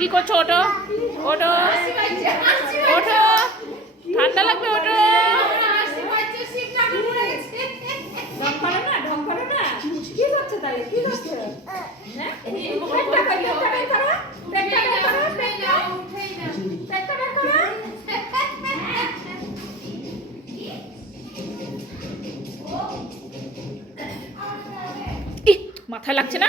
কি করছ ওটো ওটো অটো ঠান্ডা লাগবে ওটো মাথায় লাগছে না?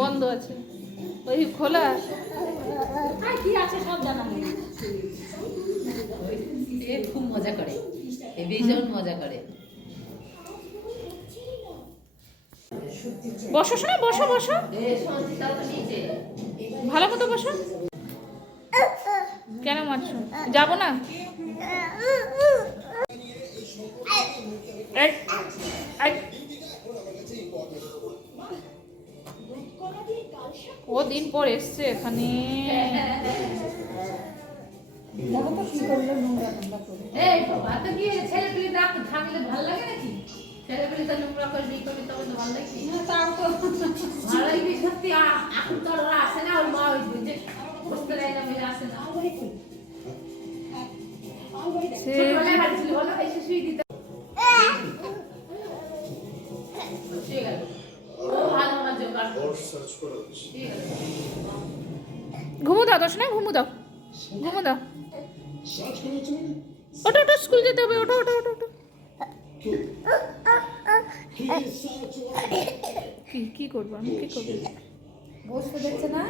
বন্ধ আছে। ওই খোলা। কি আছে সব জানা নেই। খুব মজা করে। এ ভীষণ মজা করে। বসো শোনা বসো বসো। ভালো মতো বসো। কেন মারছো। যাব না? ও দিন পর এসছে এখানে। লাগে তো নোংরা তবে তো ভালো না তাও তো। ভালো লাগবে সত্যি এখন তো ওরা আসে না ওর মা ওই বুঝে বসতে আসে না। ঘুমো দাও দশ না ঘুমো দাও। ঘুমো দাও। ওটো ওটো স্কুল যেতে হবে ওটো ওটো ওটো ওটো কি? কি করব আমি কি করব? বসতে দেখছে না?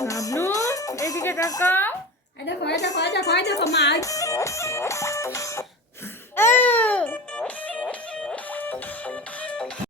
বাবলু এদিকে দেখো দেখো দেখো দেখো দেখো মা